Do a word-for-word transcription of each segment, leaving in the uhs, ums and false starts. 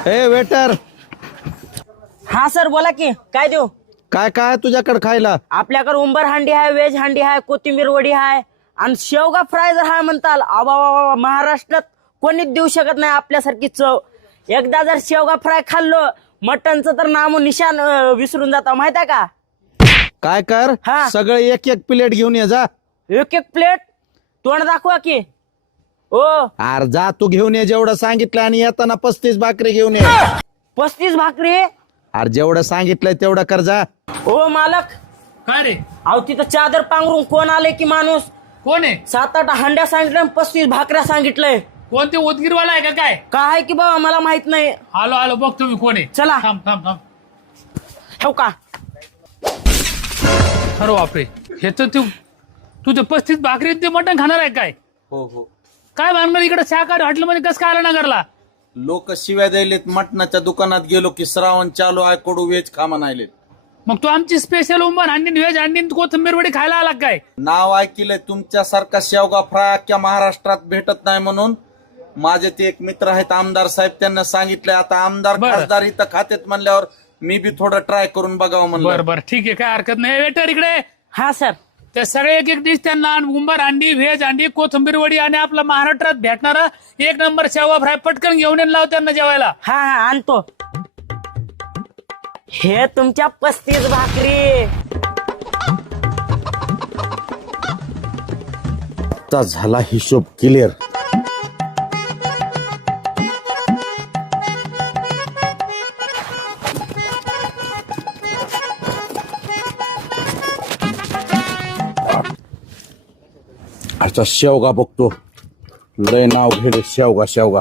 ए waiter, हा sir बोला की काय देऊ. काय काय तुझ्याकडे खायला? आपल्याकडे उंबर हांडी आहे, व्हेज हांडी आहे, कोथिंबीर वडी आहे आणि शेवगा फ्राय जर हाय म्हणताल आबा बाबा महाराष्ट्रात कोणीच देऊ शकत नाही आपल्यासारखी चव. एकदा जर शेवगा फ्राय खाल्लो मटनचं तर नामो निशान अं, विसरून जाता माहित आहे का. काय कर, हा. सगळे एक एक प्लेट घेऊन ये जा. एक एक प्लेट तोंड दाखवा की. ओ अरे जा तू घेऊन ये जेवढं सांगितलं आणि येताना पस्तीस भाकरी घेऊन ये. पस्तीस भाकरी. अरे जेवढं सांगितलंय तेवढं कर जा. ओ मालक, काय रे? अहो तिथं चादर पांघरून कोण आले की माणूस. कोण आहे? सात आठ हंड्या सांगितलं आणि पस्तीस भाकऱ्या सांगितलंय. कोणते उदगीरवाला आहे का काय? काय की बाबा मला माहित नाही. आलो आलो बघ तुम्ही कोण आहे. चला. थांब थांब थांब. ठेव का. अरे बापरे, हे तर तू तुझे पस्तीस भाकरी ते मटण खाणार आहे काय? हो हो. काय भानगड इकडे शाकाहारी हॉटेल मध्ये कसं काय आला नगरला? लोक शिव्या द्यायलेत. मटणाच्या दुकानात गेलो की श्रावण चालू आहे, कडू वेज खा म्हणायलेत. मग तू आमची स्पेशल उंबर अंडी व्हेज अंडी कोथिंबीर वडी खायला आला काय? नाव ऐकलंय तुमच्यासारखा शेवगा फ्राय अख्ख्या महाराष्ट्रात भेटत नाही म्हणून. माझे ते एक मित्र आहेत आमदार साहेब, त्यांना सांगितलंय आता आमदार बरं. खासदार इथं खातेत म्हणल्यावर मी बी थोडं ट्राय करून बघावं बर म्हणलं. बर ठीक आहे, काय हरकत नाही. वेटर इकडे. हा सर. ते सगळे एक एक डिश त्यांना उंबर अंडी व्हेज अंडी कोथिंबीर वडी आणि आपल्या महाराष्ट्रात भेटणारा एक नंबर शेवगा फ्राय पटकन घेऊन येऊन लाव त्यांना जेवायला. हा हा आणतो. हे तुमच्या पस्तीस भाकरी. आता झाला हिशोब क्लिअर. अच्छा शेवगा बघतो, लय नाव घेले शेवगा शेवगा.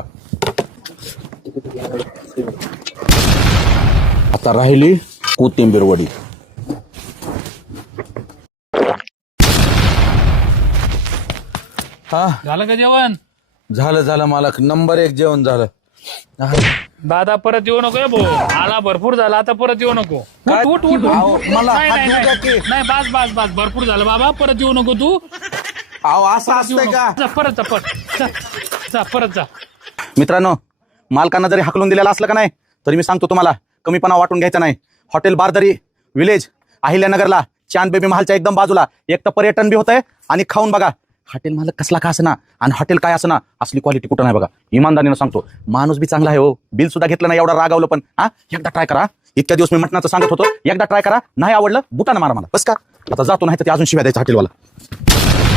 आता राहिली कोथिंबीर वडी. हा झालं का जेवण? झालं झालं मालक, नंबर एक जेवण झालं. दादा परत येऊ नको भाऊ, आला भरपूर झाला, आता परत येऊ नको. काय? उठ, उठ, उठ, अहो, उठ. मला नाही, हात नाही, देऊ द्या नाही. की. नाही बस बस बस भरपूर झालं बाबा, परत येऊ नको तू. अहो असं परत येऊ असतंय नको. का? जा, परत जा परत जा, जा परत जा. मित्रांनो, मालकांना जरी हाकलून दिलेलं असलं का नाही तरी मी सांगतो तुम्हाला कमीपणा वाटून घ्यायचा नाही. हॉटेल बारदरी विलेज अहिल्यानगरला चांद बेबी महालच्या एकदम बाजूला एक तर पर्यटन बी होतंय आणि खाऊन बघा. हॉटेल मालक कसला का असना आणि हॉटेल काय असना असली क्वालिटी कुठं नाही बघा. इमानदारीनं सांगतो, माणूस बी चांगला आहे हो. बिल सुद्धा घेतलं नाही, एवढा रागावलं पण. हा एकदा ट्राय करा. इतक्या दिवस मी मटणाचं सांगत होतो, एकदा ट्राय करा. नाही आवडलं बुटानं मारा मला बस का. आता जातो, नाही तर ते अजून शिव्या द्यायचं हॉटेलवाला.